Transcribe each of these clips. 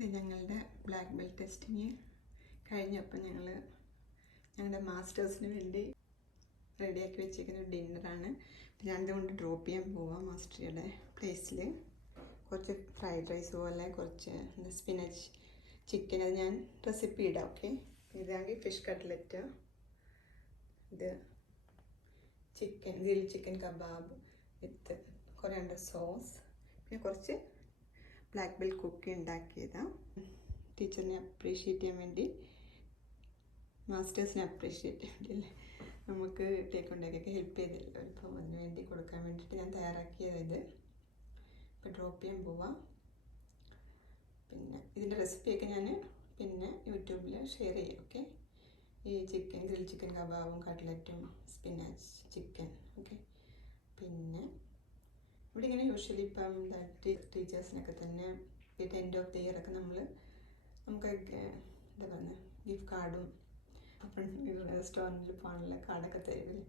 ഇത് ഞങ്ങളുടെ black belt testing കഴിഞ്ഞപ്പോൾ ഞങ്ങളുടെ മാസ്റ്റേഴ്സിന് വേണ്ടി റെഡിയാക്കി വെച്ചിരിക്കുന്ന ഒരു ഡിന്നറാണ്. ഞാനിതുകൊണ്ട് ഡ്രോപ്പ് ചെയ്യാൻ പോവാം മാസ്റ്ററുടെ പ്ലേസിൽ. കുറച്ച് ഫ്രൈഡ് റൈസ് പോലെ, കുറച്ച് സ്പിനച്ച് ചിക്കൻ, അത് ഞാൻ റെസിപ്പി ഇടാം. ഓക്കെ, ഇതാണെങ്കിൽ ഫിഷ് കട്ട്ലറ്റ്, ഇത് ഗ്രിൽ ചിക്കൻ കബാബ് വിത്ത് കൊറിയാണ്ടർ സോസ്, പിന്നെ കുറച്ച് ബ്ലാക്ക് ബെൽറ്റ് കുക്കി ഉണ്ടാക്കിയതാണ്. ടീച്ചറിനെ അപ്രീഷിയേറ്റ് ചെയ്യാൻ വേണ്ടി, മാസ്റ്റേഴ്സിനെ അപ്രീഷിയേറ്റ് ചെയ്യാൻ വേണ്ടിയല്ലേ, നമുക്ക് ടേക്കോണ്ടൊക്കെ ഹെൽപ്പ് ചെയ്തല്ലോ, ഇപ്പം അതിന് വേണ്ടി കൊടുക്കാൻ വേണ്ടിയിട്ട് ഞാൻ തയ്യാറാക്കിയത്. ഇപ്പോൾ ഡ്രോപ്പ് ചെയ്യാൻ പോവാം. പിന്നെ ഇതിൻ്റെ റെസിപ്പിയൊക്കെ ഞാൻ പിന്നെ യൂട്യൂബിൽ ഷെയർ ചെയ്യാം. ഓക്കെ, ഈ ഗ്രിൽ ചിക്കൻ കബാബും കട്ട്ലറ്റും സ്പിനാച്ച് ചിക്കൻ. ഓക്കെ, പിന്നെ ഇവിടെ ഇങ്ങനെ യൂഷ്വലി ഇപ്പം ടീച്ചേഴ്സിനൊക്കെ തന്നെ എൻഡ് ഓഫ് ദി ഇയർ ഒക്കെ നമുക്ക് എന്താ പറയുക, ഗിഫ്റ്റ് കാർഡും അപ്പം റെസ്റ്റോറൻറ്റിൽ പോകാനുള്ള കാർഡൊക്കെ തരുമല്ലേ.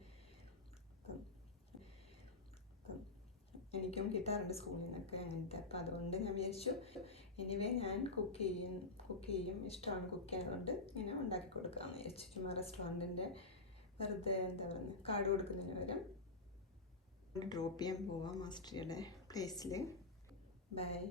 അപ്പം എനിക്കും കിട്ടാറുണ്ട് സ്കൂളിൽ നിന്നൊക്കെ അങ്ങനത്തെ. അപ്പം അതുകൊണ്ട് ഞാൻ വിചാരിച്ചു എനിവേ ഞാൻ കുക്ക് ചെയ്യും, ഇഷ്ടമാണ് കുക്ക് ചെയ്യാനുകൊണ്ട് ഇങ്ങനെ ഉണ്ടാക്കി കൊടുക്കാമെന്ന് വിചാരിച്ചു. ചുമ്മാ റെസ്റ്റോറൻറ്റിൻ്റെ വെറുതെ എന്താ പറയുക കാർഡ് കൊടുക്കുന്നതിന് പകരം. ഡ്രോപ്പ് ചെയ്യാൻ പോവാം മാസ്റ്ററുടെ പ്ലേസിൽ. ബൈ.